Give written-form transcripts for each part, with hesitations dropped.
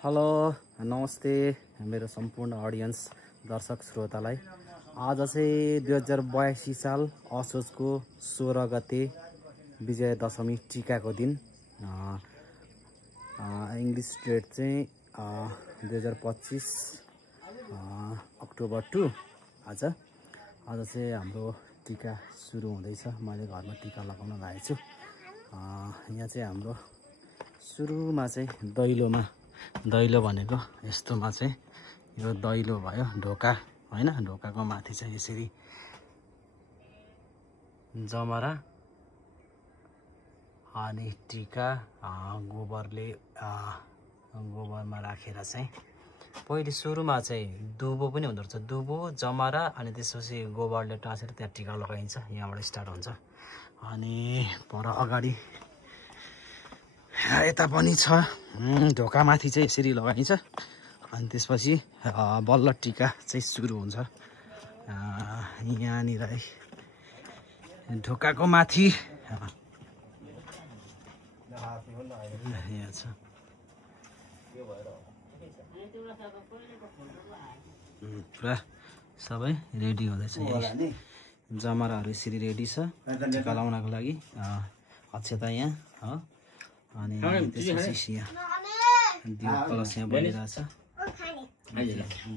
Hello नमस्ते मेरो सम्पूर्ण अडियन्स दर्शक श्रोतालाई आज चाहिँ 2082 साल असोजको 16 गते विजयादशमी टीकाको दिन इङ्ग्लिस डेट चाहिँ 2025 अक्टोबर 2 आज चाहिँ हाम्रो टीका सुरु हुँदैछ। मैले घरमा टीका लगाउन लागेको छु। यहाँ चाहिँ हाम्रो सुरुमा चाहिँ दैलो भनेको यस्तोमा चाहिँ यो दैलो भयो ढोका हैन, ढोकाको माथि चाहिँ यसरी जमरा अनि टीका गोबरमा राखेर चाहिँ पहिले सुरुमा चाहिँ दुबो पनि हुँदो रहेछ। दुबो जमरा अनि त्यसपछि गोबरले टाँसेर त्यहाँ टीका लगाइन्छ। यहाँबाट स्टार्ट हुन्छ अनि पर अगाडि यता पनि छ ढोका माथि चाहिँ यसरी लगाइन्छ अनि त्यसपछि बल्ल टीका चाहिँ सुरु हुन्छ। यहाँनिर ढोकाको माथि यहाँ छ पुरा सबै रेडी हुँदैछ। जमराहरू यसरी रेडी छ टीका लगाउनको लागि। अक्षता यहाँ हो अनि त्यसपछि यहाँ दियो कलश यहाँ बलिरहेछ,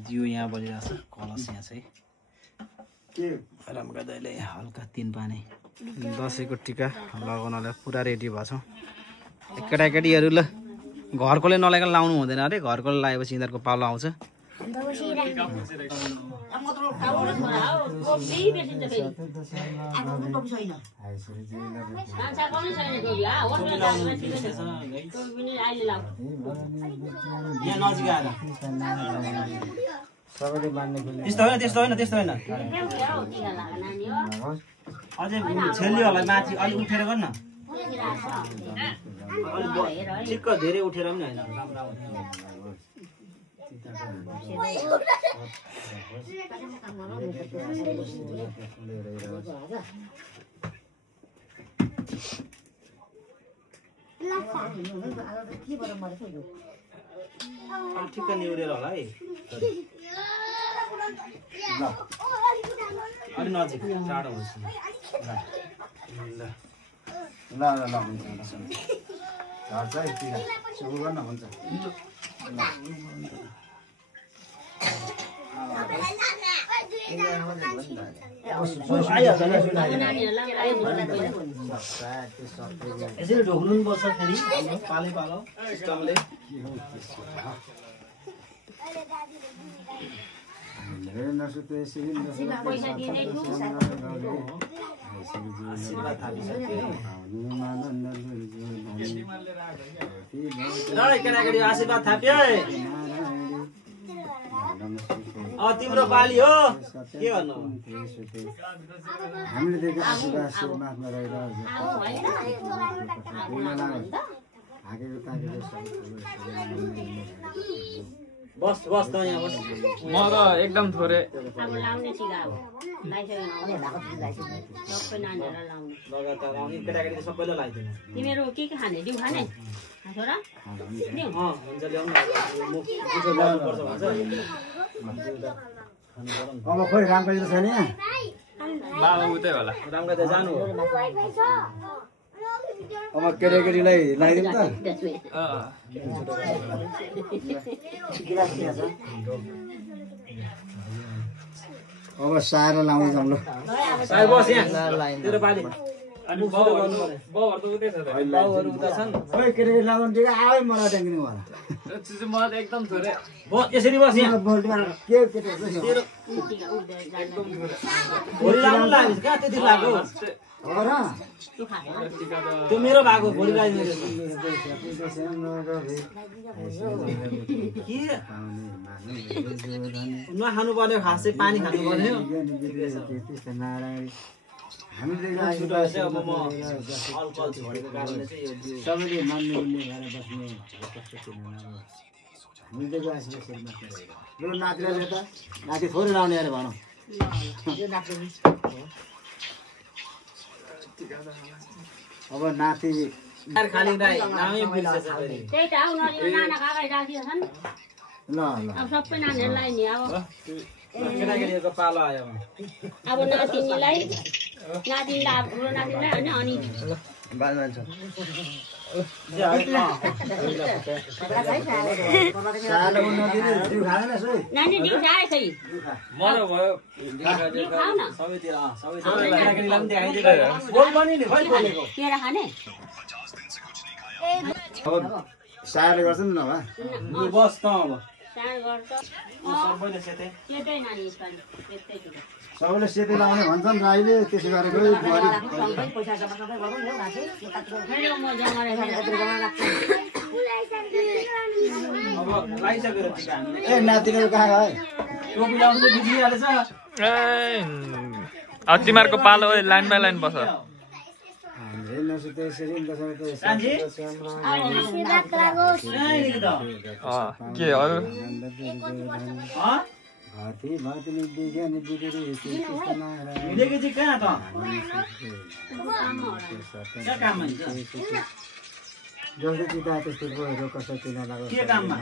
दियो यहाँ बलिरहेछ, कलश यहाँ चाहिँ रामका दाइले हल्का 3 पानी दसैँको टीका लगाउनलाई पुरा रेडी भएको छौँ। केटाकेटीहरू ल घरकोले नलाइकन लाउनु हुँदैन अरे, घरकोले लगाएपछि यिनीहरूको पालो आउँछ। त्यस्तो होइन अझै छेलियोहरूलाई माथि अलि उठेर गर्न ठिक्क धेरै उठेर पनि होइन ठिक्क निहुरेर होला है। अलि नजिक टाढो हुन्छ यसरी ढोक्नु पर्छ फेरि पालै पालो सिस्टमले। केटाकेटी आशीर्वाद थाप्यो तिम्रो पाली हो के भन्नु बस त यहाँ बस म त एकदम थोरै लगातार आउने केटाकेटी सबैले लगाइदिनु। तिमीहरू के खाने दिउ खाने छोरा हुन्छ ल्याउनु पर्छ भन्छ। अब खोइ रामकाजी त छैन यहाँ बाबा उतै होला, रामकाजी जानु हो। अब केटाकेटीलाई लगाइदिउँ त। अब साएर लाउँदै जाउँ ल। साई बस यहाँ तेरो पाली अनि बाउहरु त उतै छ त, बाउहरु उता छन्। खोइ केटाकेटी लाउनु ठिक आयो मलाई ट्याङ्किनु होला म त एकदम थोरै बस यसरी बस यहाँ के केटाकेटी तेरो एकदम थोरै भोलि लाउनु लाग्यो कहाँ त्यति लाग्यो हो र त्यो मेरो भएको भोलि लगाइदिनु नखानु पर्यो, खास चाहिँ पानी खानु पर्यो। हामीले अब म अल्कोहल छोडेको कारणले चाहिँ सबैले मान्ने भएर बस्ने हामीले यो नातिले त नाति थोरै लाउने अरे भनौँ। अब नाति खाली राई नामै बिर्सेछ फेरि त्यही त उनीहरूले नानाको अगाडि राखिदिएको छ नि ल अब सबै नानीहरूलाई नि अब केटाकेटीको पालो आयो अब नातिनीलाई हाम्रो नातिनीलाई होइन अनि बाल मान्छ नानी दिउँ आए खै मरो भयो खाऊ न सबैतिर केटाकेटीलाई पनि देखाइदिएर बोल पनि नि खै बोलेको केरा खाने सायरले गर्छ नि नभए लु बस त अब चाड गर्छ सबैले सेते त्यतै नानी यसपालि त्यतै ठुलो सबैले सेते लगाउने भन्छन् राईले त्यसै गरेको बुहारी फेरि म जमाएर अब लागिसकेर टिका हामीले ए नातिनीको कहाँ गयो टोपी लाउनु त बिग्रिहालेछ अब तिमीहरूको पालो लाइन बाई लाइन बस के अरू हिँडेको चाहिँ कहाँ त कहाँ काममा हिँड्छ जस्तो चिता त्यस्तो गयो कसो तिनीहरूलाई के काममा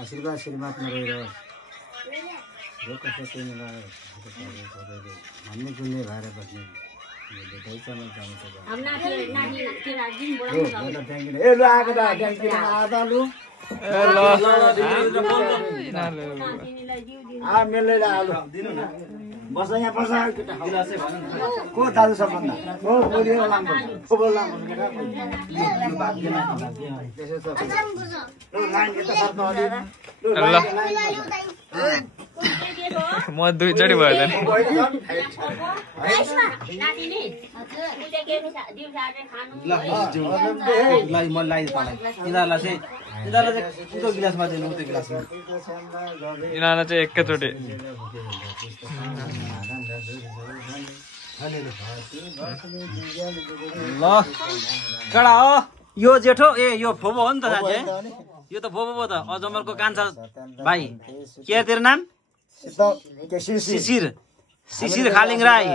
आशीर्वाद श्रीमातमा रहेर जो कसो तिनीलाई भन्ने गुन्ने भएर बस्ने अब नाति दिन बोलाउनु ए लु आएको त ट्याङ्कीमा आधा लु नातिनीलाई दिउ दिनु मेलै आलु दिनु न बस यहाँ बस गिलासै भन न को दाजु सबभन्दा हो बोलिएर लाम्रो को बोल लाम्रो त्यसो छ लु लाइन यता सर्नु अलि लु म दुईचोटि भयो त नातिनी पूजा के दिउँसाटे खानु ल म लगाइदिएँ तँलाई तिनीहरूलाई चाहिँ उतो गिलासमा दिनु उतो गिलासमा यिनीहरूलाई चाहिँ एकैचोटि ल कडा हो यो जेठो ए यो फोबो हो नि त साथी है यो त फोबो हो त अजमलको कान्छा भाइ के तेरो नाम शिशिर शिशिर खालिङ राई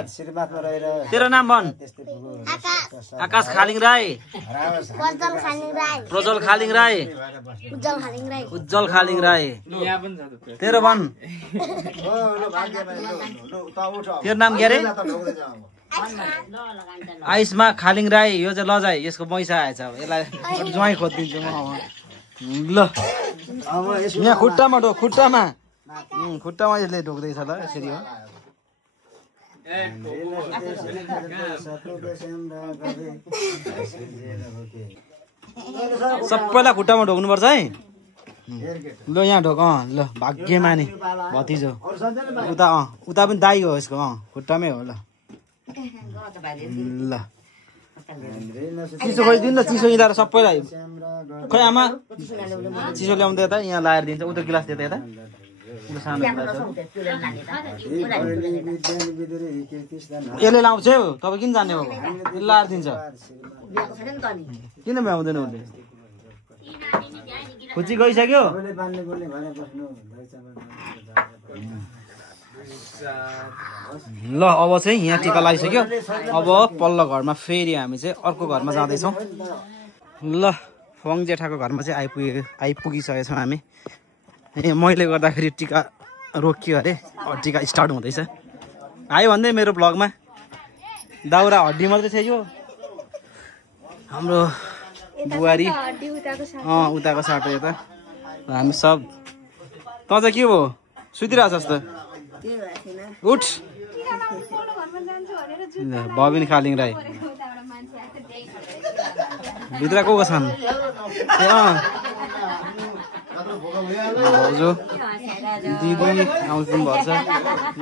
तेरो नाम भन आकाश खालिङ राई प्रज्वल खालिङ राई उज्जवल खालिङ राई तेरो भन तेरो नाम के अरे आयुष्मा खालिङ राई यो चाहिँ लजाइ यसको पैसा आएछ अब यसलाई ज्वाइँ खोजिदिन्छु म ल यहाँ खुट्टामा ढोक खुट्टामा खुट्टामा यसले ढोक्दैछ ल यसरी हो सबैलाई खुट्टामा ढोक्नुपर्छ है ल यहाँ ढोक ल भाग्यमानी भतिजो उता उता पनि दाइ हो यसको खुट्टामै हो ल ल चिसो खोइदिनु न चिसो इँदाएर सबैलाई खै आमा चिसो ल्याउँदै यता यहाँ लाएर दिन्छ उता गिलास दिँदा यता सानो यसले लाउँछ हौ तपाईँ किन जाने बाबु यसले लाएर दिन्छ किन भ्याउँदैन उसले खुची गइसक्यो ल अब चाहिँ यहाँ टिका लगाइसक्यो अब पल्लो घरमा फेरि हामी चाहिँ अर्को घरमा जाँदैछौँ ल फङ जेठाको घरमा चाहिँ आइपुगिसकेको छौँ हामी मैले गर्दाखेरि टिका रोकियो अरे टिका स्टार्ट हुँदैछ आयो भन्दै मेरो ब्लगमा दाउरा हड्डी मात्रै छ यो हाम्रो बुहारी उताको साटो यता हामी सब त चाहिँ के हो सुतिरहेको छस् त उठ बबिन खालिङ राई भित्र को छन् भाउजू दिदी आउँछु भर्छ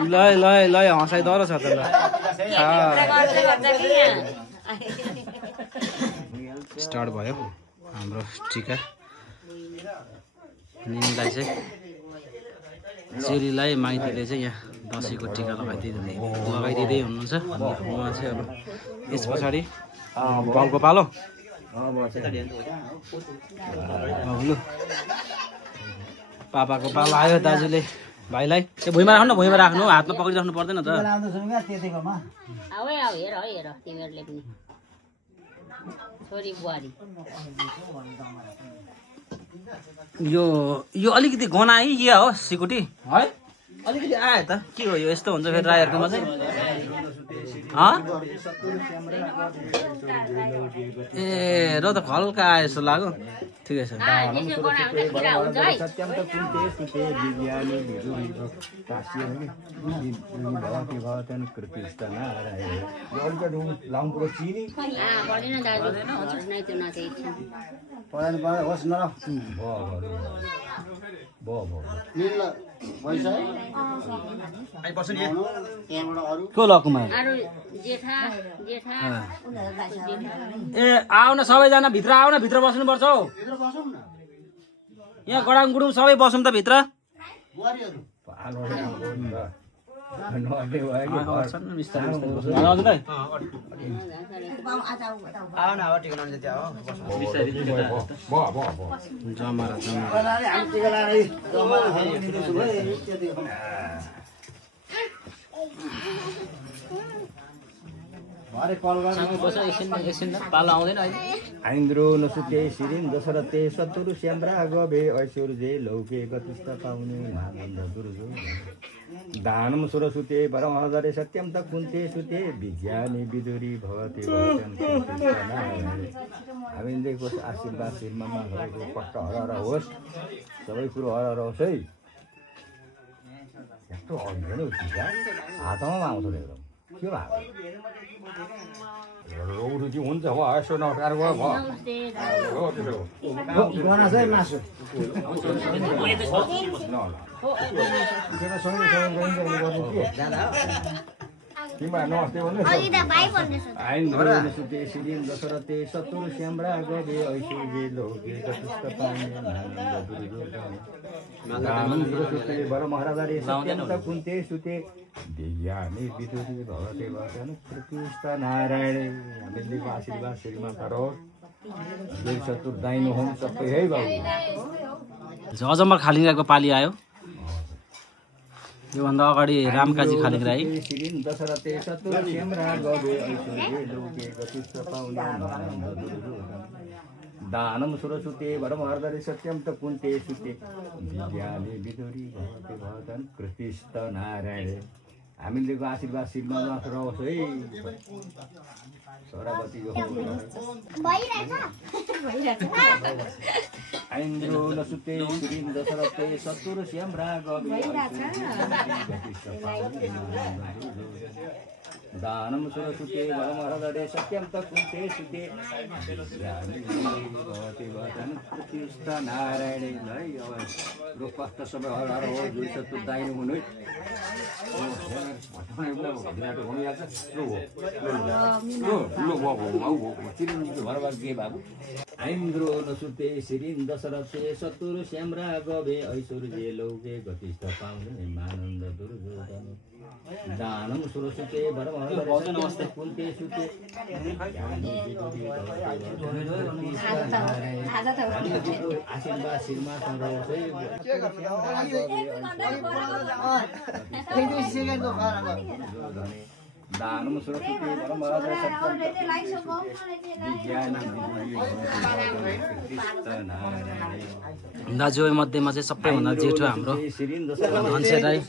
ल ल ल हँसाइदरो छ त ल स्टार्ट भयो हाम्रो टिका निमलाई चाहिँ चेलीलाई माइतीले चाहिँ यहाँ दसैँको टिका लगाइदिँदै हुनुहुन्छ उहाँ चाहिँ अब यस पछाडि बाउको पालो लु पापाको पालो आयो दाजुले भाइलाई त्यो भुइँमा राख्नु न भुइँमा राख्नु हातमा पक्रिराख्नु पर्दैन त छोरी बुहारी यो अलिकति गना है के हो सिकुटी है अलिकति आयो त के हो यो यस्तो हुन्छ फेरि राईहरुकोमा चाहिँ ए र त हल्का आयो जस्तो लाग्यो ठिकै छ को लकुमार ए आउन सबैजना भित्र आउन भित्र बस्नुपर्छ हौ यहाँ गडाङ गुडुङ सबै बसौँ त भित्र आइन्द्रो नसुते सिरिन दशरथे सत्तुरु श्याम्रा गभे ऐश्वर्य लौके गतिस्थ पाउने महानन्द दुर्जो दानम सुरसुते परमहदरे सत्यम त कुन्ते सुते विज्ञानी विदुरी भवति हामीदेखिको आशीर्वाद शिरमा भएको कष्ट हर होस् सबै कुरो हर होस् है यस्तो अघि हातमा आउँछ एकदम के भयो हुन्छ हो यसो नकार दशरथे सत्तुर श्याम्रा गभे ऐश्वर्य लोके चतुष्ट पाउने बर महाराजाले सत्यम त कुन्ते सुते विज्ञानी विदुरी भवते वचन प्रतिष्ठ नारायण हामीदेखिको आशीर्वाद श्रीमाता रहोस् चतुर दाइनो हुन् सबै है बाबु अजम्बर खालिङराको पाली आयो योभन्दा अगाडि रामकाजी खालिङ राई दशरथे सत्तुर श्याम्रा गभे ऐश्वर्य लोके चतुष्ट पाउने दानम सुरसुते वरमहर्दरे सत्यम त कुन्ते सुते विज्ञानी विदुरी भवते वचन प्रतिष्ठ नारायण हामीदेखिको आशीर्वाद शिरमा रहोस् है सरावतीको आइन्द्रो नसुते सिरिन दशरथे सत्तुर श्याम्रा गभे दानम सुरसुते वरमहर्दरे सत्यम त कुन्ते सुते भवति वचन प्रतिष्ठ नारायण है अब रोग कष्ट सबै हराएर हो दुई चतुर दाइनो हुनु आइन्द्रो नसुते सिरिन दशरथे सत्तुर श्याम्रा गभे ऐश्वर्य लौके गतिस्थ पाउने मानन्द दुर्योधन दानम सुरसुते वरमहर्दरे कुन्ते सुते आशीर्वाद शिरमा दानम सुरसुते वरमहर्दरे दाजु मध्येमा चाहिँ सबैभन्दा जेठो हाम्रो धनशेर राई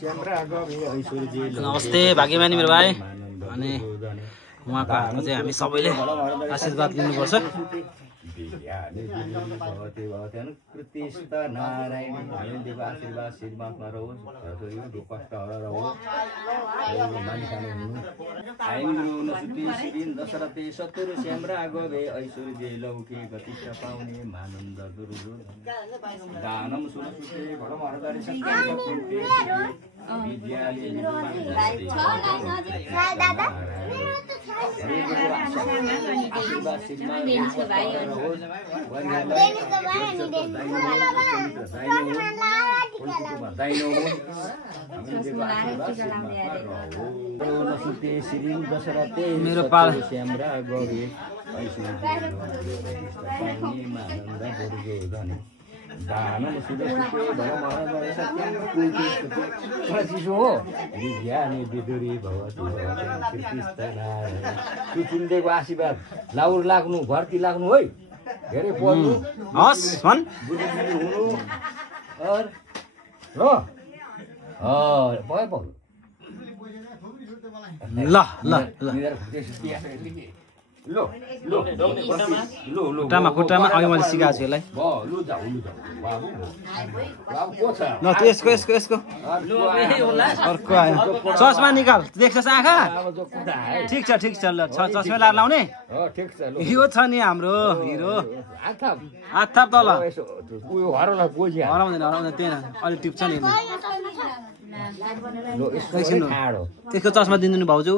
नमस्ते भाग्यमानी मेरो भाइ अनि उहाँको हातमा चाहिँ हामी सबैले आशीर्वाद लिनुपर्छ प्रतिष्ठ नारायण हामीदेखिको आशीर्वाद श्रीमाता रहोस् कष्ट हर होस् दशरथे सत्तुर श्याम्रा गभे ऐश्वर्य लौके गतिस्थ पाउने मानन्द दुर्जो दानम सुरसुते वरमहर्दरे सत्यम विज्ञानी मेरो पाल श्याम्रा गभे दानम सुरसुते भरमहरदरे सत्यं कुन्ते सुते चिसो हो विज्ञानी विदुरी भवति कृष्णनारायण चिन्देको आशीर्वाद लाउर लाग्नु भर्ती लाग्नु है धेरै पढ्नु हस् भन् बुझ्नु हुनु र भयो ल ल ल खुट्टामा अघि मैले सिकाएको छु यसलाई ल यसको यसको यसको अर्को आयो चस्मा निकाल देख्छस् आँखा ठिक छ ल चस्मा लाएर लाउने यो छ नि हाम्रो हिरो हात थाप तल हराउँदैन त्यही अलि टिप्छ नि त्यसको चस्मा दिनु भाउजू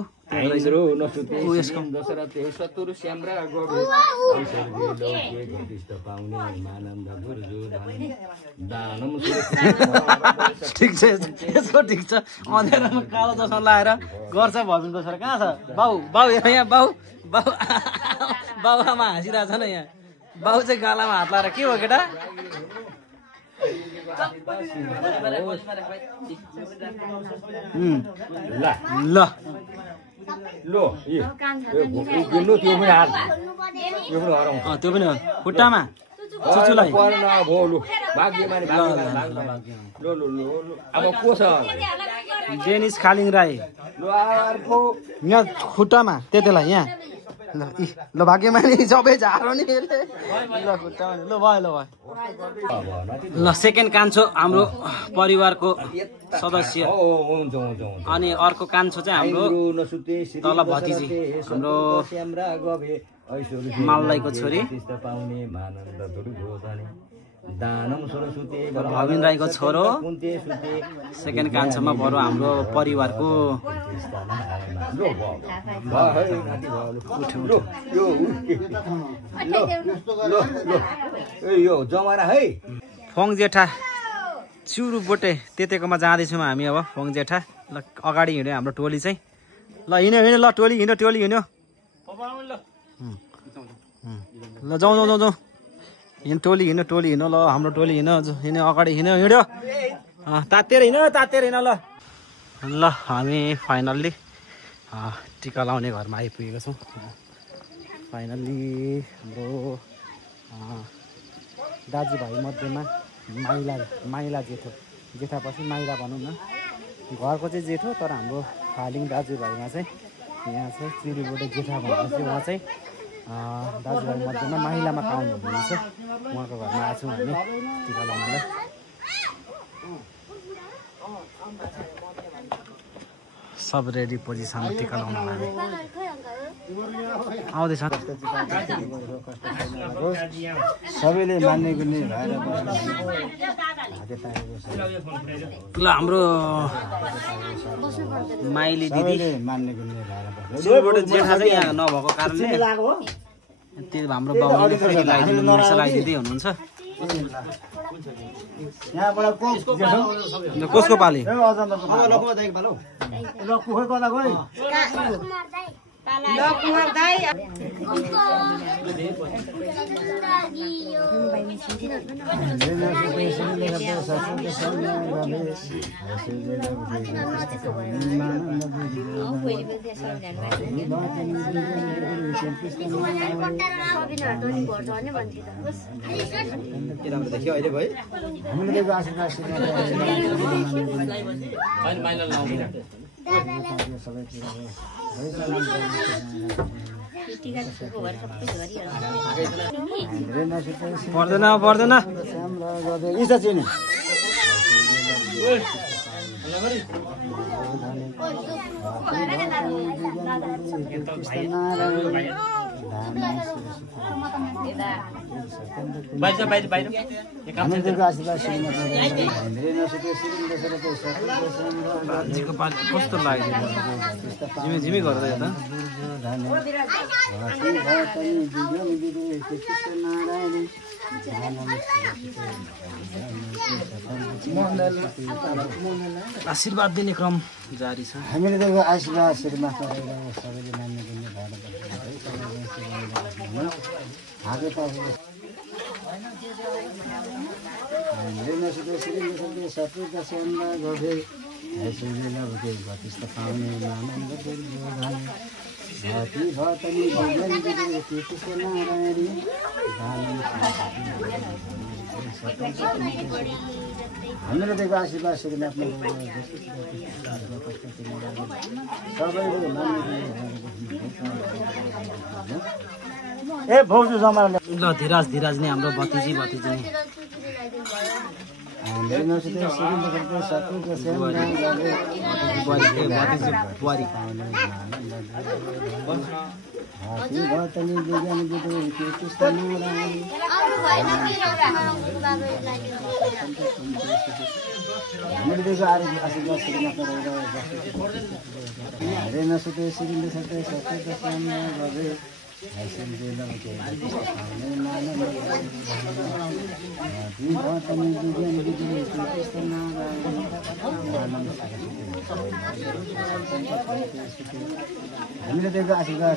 ठिक छ यसको ठिक छ अँध्यारोमा कालो चस्मा लाएर गर्छ भजनको छोरा कहाँ छ बाउ हेर यहाँ बाउ आमा हाँसिरहेछ न यहाँ बाउ चाहिँ गालामा हात लाएर के हो केटा ल त्यो पनि हो खुट्टामा चुचुलाई अब को छ जेनिस खालिङ राई यहाँ खुट्टामा त्यतिलाई यहाँ ल भाग्यमानी सबै झारो नि ल खुट्टामा ल भयो ल सेकेन्ड कान्छो हाम्रो परिवारको सदस्य अनि अर्को कान्छो चाहिँ हाम्रो तल भतिजी हाम्रो मालदाईको छोरी भविन राईको छोरो सेकेन्ड कान्छोमा बरु हाम्रो परिवारको फोङ जेठा चिउरु बोटे त्यतिकोमा जाँदैछौँ हामी अब फोङ जेठा ल अगाडि हिँड्यो हाम्रो टोली चाहिँ ल हिँड्यो ल टोली हिँड्यो ल जाउँ टोली हिँड्यो ल हाम्रो टोली हिँड्यो अगाडि हिँड्यो तातेर हिँड्यो ल हामी फाइनल्ली टिका लाउने घरमा आइपुगेको छौँ फाइनल्ली हाम्रो दाजुभाइ मध्येमा माइला जेठापछि माइला भनौँ न घरको चाहिँ जेठो तर हाम्रो फालिङ दाजुभाइमा चाहिँ यहाँ चाहिँ चिरुबाट जेठा भनेर चाहिँ उहाँ चाहिँ दाजुभाइ मध्येमा माइलामा पाउनु हुनुहुन्छ उहाँको घरमा आएको छौँ हामी टिका लाउनलाई सब रेडी पोजिसनमा टिका लाउन हामी आउँदैछ सबैले मान्ने गुन्ने भएर ल हाम्रो माइली दिदी मान्ने गुन्ने भएर जेठा चाहिँ यहाँ नभएको कारणले त्यो हाम्रो बाबुले फेरि लगाइदिँदै हुनुहुन्छ कसको पाली पर्दैन कस्तो लाग्यो झिमी गर्दै त आशीर्वाद दिने क्रम जारी छ हामीले त आशीर्वाद सबैले मान्ने गुन्ने भएर सत्य श्री सत्य सत्य दशम्बा गभे ऐश्वर्य लभके गतिस्थ पाउने आनन्द दुर्योधन भाति भतनि भजन विदुर कृष्ण नारायणी दानम हाम्रो दिएको आशीर्वाद श्रीनाथमा सबैले ए भाउजू जमाले ल धीराज नै हाम्रो भतिजी नि हामीले दिएको आशीर्वाद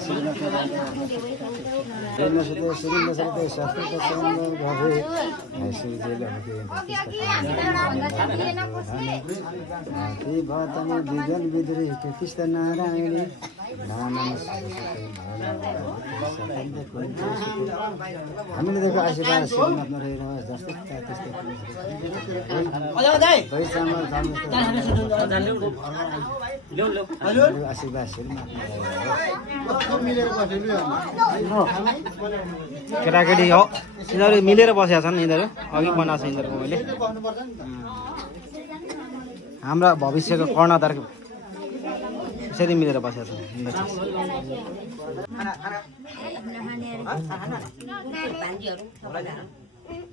हामीले दिएको आशीर्वाद श्रीनाथमा रहिरहोस् जस्तै त्यस्तै आशीर्वाद केटाकेटी हो यिनीहरू मिलेर बसेका छन् यिनीहरू अघि बनाएको छ यिनीहरूको मैले हाम्रा भविष्यको कर्णधार यसरी मिलेर बसेका छन्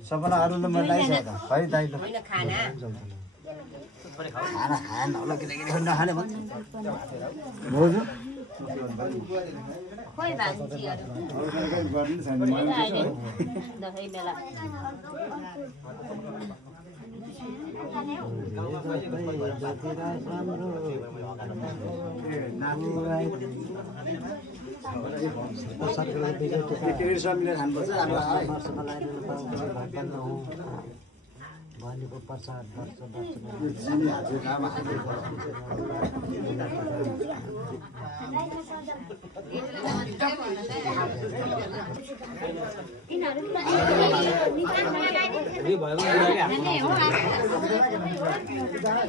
सबैलाई अरूले मन लाइछ त खै दाइलो खाना खान होला किनकि नखाने भन्छ भाउजू खोइ भान्जीहरु दसैँ बेला भनेको प्रसाद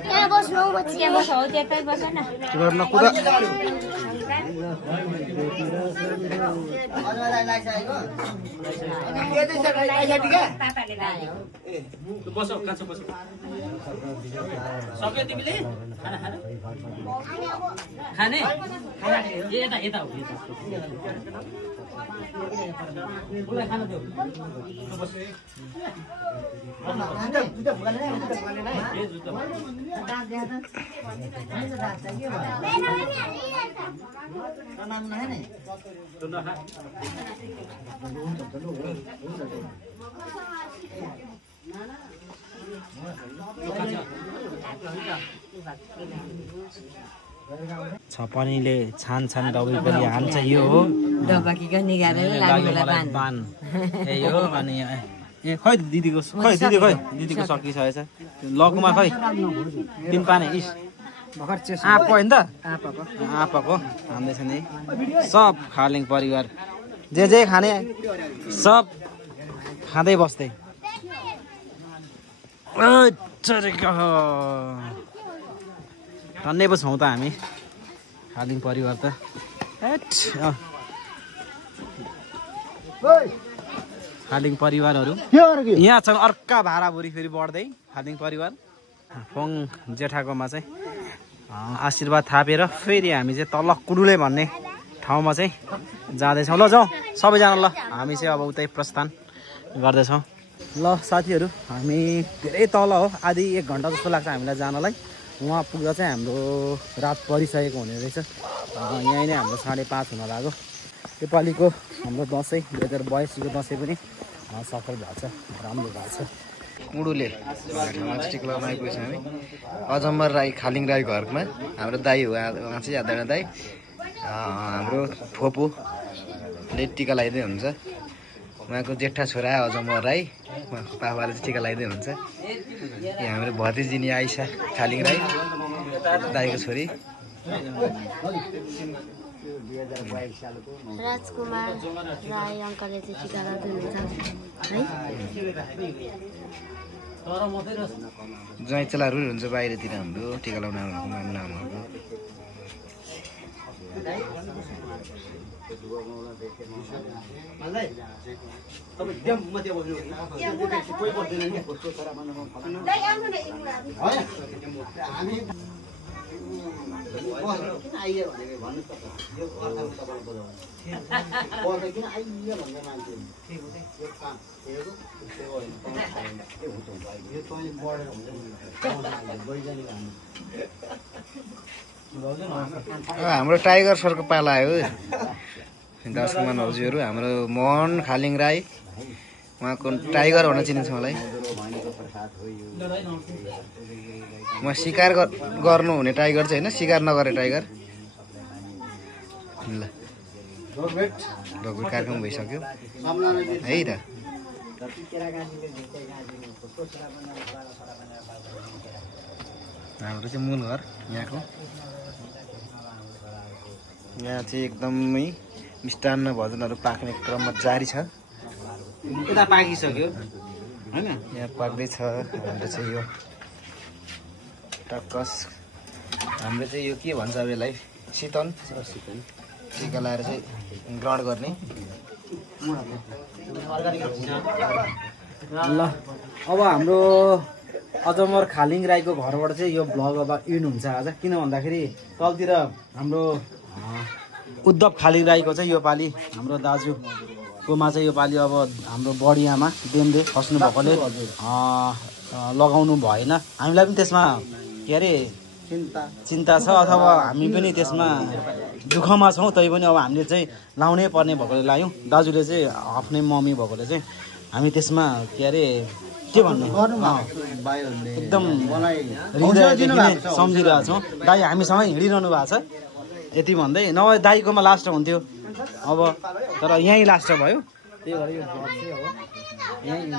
यहाँ बस्नु बच्ची बस्छ हो त्यतै बस न बस कान्छ बस सक्यो तिमीले खाना खाने यता यता हो उसलाई खाना देऊ बस छपनीले छान दबाई पनि हाल्छ यो हो बान ए हो अनि ए खै दिदीको दिदीको सकिसकेछ लकुमा खै तिन पाने इस आँपको होइन त आँपाको हाल्दैछ नि सब खालिङ परिवार जे खाने सब खाँदै बस्दै टन्नै पो छौँ त हामी खालिङ परिवार त खालिङ परिवारहरू यहाँ छन् अर्का भाडाभुरी फेरि बढ्दै खालिङ परिवार फोङ जेठाकोमा चाहिँ आशीर्वाद थापेर फेरि हामी चाहिँ तल कुडुले भन्ने ठाउँमा चाहिँ जाँदैछौँ ल जाउँ सबैजना ल हामी चाहिँ अब उतै प्रस्थान गर्दैछौँ ल साथीहरू हामी धेरै तल हो आधी 1 घन्टा जस्तो लाग्छ हामीलाई जानलाई वहाँ पुग्दा चाहिँ हाम्रो रात परिसकेको हुने रहेछ यहीँ नै हाम्रो 5:30 हुन लाग्यो नेपालीको हाम्रो दसैँ 2022को दसैँ पनि सफल भएको छ राम्रो भएको छ कुडुले ठाउँमा टिक लगाउन आइपुगेको छ हामी अजम्बर राई खालिङ राई घरमा हाम्रो दाई हो उहाँ चाहिँ यादव दाई हाम्रो फोपूले टिका लगाइदिनु हुन्छ उहाँको जेठा छोरा अजमर राई, उहाँको पापाले चाहिँ टिका लगाइदिनु हुन्छ। यहाँ हाम्रो भतिजिनी आइसा खालिङ राई, दाइको छोरी। राजकुमार राई अङ्कलले चाहिँ टिका लगाइदिनुहुन्छ है। ज्वाइँ चेलाहरू हुन्छ बाहिरतिर हाम्रो टिका लगाउन आउनुको मामलाहरूको। हाम्रो टाइगर सरको पाला आयो दर्शकमान हजुरहरू। हाम्रो मोहन खालिङ राई, उहाँको टाइगर भन्न चिनिन्छ मलाई। म शिकार गर्नु हुने टाइगर चाहिँ होइन, शिकार नगरे टाइगर। ल ढोगभेट कार्यक्रम भइसक्यो है त। हाम्रो चाहिँ मूल घर यहाँको। यहाँ चाहिँ एकदमै मिष्टान्न भोजनहरू पाक्ने क्रममा जारी छ। यता पाकिसक्यो हैन, यहाँ पाक्दैछ। हाम्रो चाहिँ यो टक्कस, हाम्रो चाहिँ यो के भन्छ अब यसलाई, शीतन टिका लाएर चाहिँ ग्रहण गर्ने। ल अब हाम्रो अजमर खालिङ राईको घरबाट चाहिँ यो भ्लग अब इन्ड हुन्छ आज। किन भन्दाखेरि तलतिर हाम्रो उद्धव खालिङ राईको चाहिँ यो पालि हाम्रो दाजुकोमा चाहिँ यो पालि अब हाम्रो बडी आमा देमले खस्नु भएकोले लगाउनु भएन। हामीलाई पनि त्यसमा के अरे चिन्ता छ, अथवा हामी पनि त्यसमा दुःखमा छौँ। तै पनि अब हामीले चाहिँ लाउनै पर्ने भएकोले लायौँ। दाजुले चाहिँ आफ्नै मम्मी भएकोले चाहिँ हामी त्यसमा के अरे के भन्नु एकदम हृदयदेखि नै सम्झिरहेको छौँ। दाई हामीसँगै हिँडिरहनु भएको छ। यति भन्दै नभए दाईकोमा लास्ट हुन्थ्यो अब, तर यहीँ लास्ट भयो। त्यही भएर यो भ्लग चाहिँ अब यहीँ